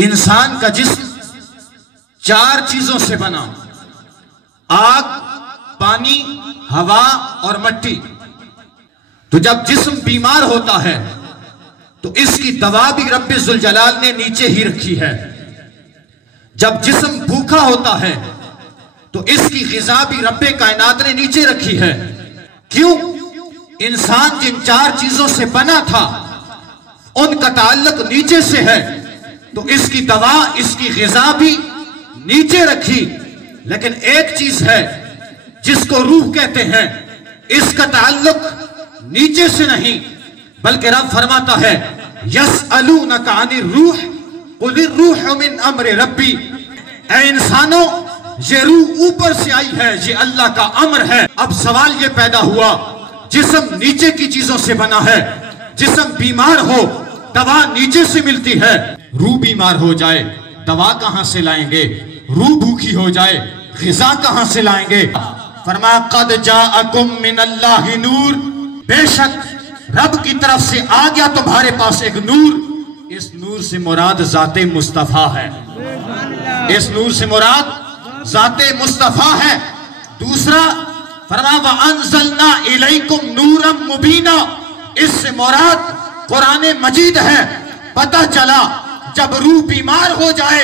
انسان کا جسم 4 چیزوں سے بنا: آگ، پانی، ہوا اور مٹی۔ تو جب جسم بیمار ہوتا ہے تو اس کی دوا بھی رب ذوالجلال نے نیچے ہی رکھی ہے۔ جب جسم بھوکا ہوتا ہے تو اس کی غذا بھی رب کائنات نے نیچے رکھی ہے۔ کیوں؟ انسان جن 4 چیزوں سے بنا تھا ان کا تعلق نیچے سے ہے، تو اس کی دوا، اس کی غذا بھی نیچے رکھی۔ لیکن ایک چیز ہے جس کو روح کہتے ہیں، اس کا تعلق نیچے سے نہیں، بلکہ رب فرماتا ہے یسألونک عن الروح قل الروح من امر ربی۔ اے انسانوں، یہ روح اوپر سے آئی ہے، یہ اللہ کا امر ہے۔ اب سوال یہ پیدا ہوا، جسم نیچے کی چیزوں سے بنا ہے، جسم بیمار ہو دوا نیچے سے ملتی ہے، روح بیمار ہو جائے دوا کہاں سے لائیں گے؟ روح بھوکی ہو جائے غذا کہاں سے لائیں گے؟ فرمایا قد جاءکم من اللہ نور، بے شک رب کی طرف سے آ گیا تمہارے پاس ایک نور۔ اس نور سے مراد ذات مصطفیٰ ہے، اس نور سے مراد ذات مصطفیٰ ہے۔ دوسرا فرمایا وَأَنزَلْنَا إِلَيْكُمْ نُورًا مُبِينًا، اس سے مراد قرآن مجید ہے۔ پتہ چلا جب روح بیمار ہو جائے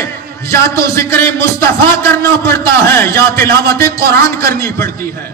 یا تو ذکر مصطفیٰ کرنا پڑتا ہے یا تلاوت قرآن کرنی پڑتی ہے۔